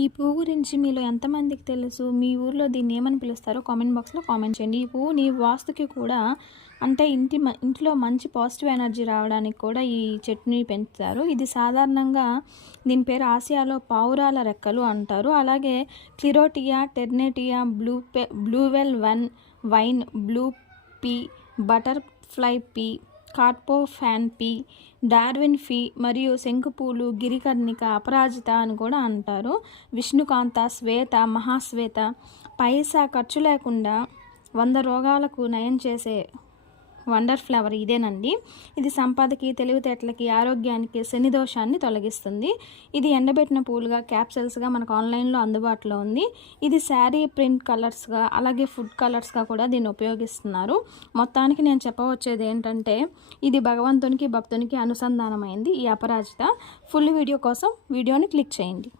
ఈ పువ్వు గురించి మీలో ఎంతమందికి తెలుసు? మీ ఊర్లో దీన్ని ఏమని పిలుస్తారో కామెంట్ బాక్స్‌లో కామెంట్ చేయండి. ఈ పువ్వుని వాస్తుకి కూడా అంటే ఇంట్లో మంచి పాజిటివ్ ఎనర్జీ రావడానికి కూడా ఈ చెట్టుని పెంచుతారు. ఇది సాధారణంగా దీని పేరు ఆసియాలో పావురాల రెక్కలు అంటారు. అలాగే clitoria, ternatea, bluebell vine, blue pea, butterfly pea, Cordofan pea, Darwin pea మరియు శంకుపూలు, గిరికర్ణిక, అపరాజిత అని కూడా అంటారు. విష్ణుకాంత, శ్వేత, మహాశ్వేత, పైసా ఖర్చు లేకుండా 100 రోగాలకు నయం చేసే వండర్ ఫ్లవర్ ఇదేనండి. ఇది సంపదకి, తెలివితేటలకి, ఆరోగ్యానికి, శని దోషాన్ని తొలగిస్తుంది. ఇది ఎండబెట్టిన పూలుగా, క్యాప్సల్స్గా మనకు ఆన్లైన్లో అందుబాటులో ఉంది. ఇది శారీ ప్రింట్ కలర్స్గా, అలాగే ఫుడ్ కలర్స్గా కూడా దీన్ని ఉపయోగిస్తున్నారు. మొత్తానికి నేను చెప్పవచ్చేది ఏంటంటే ఇది భగవంతునికి, భక్తునికి అనుసంధానమైంది ఈ అపరాజిత. ఫుల్ వీడియో కోసం వీడియోని క్లిక్ చేయండి.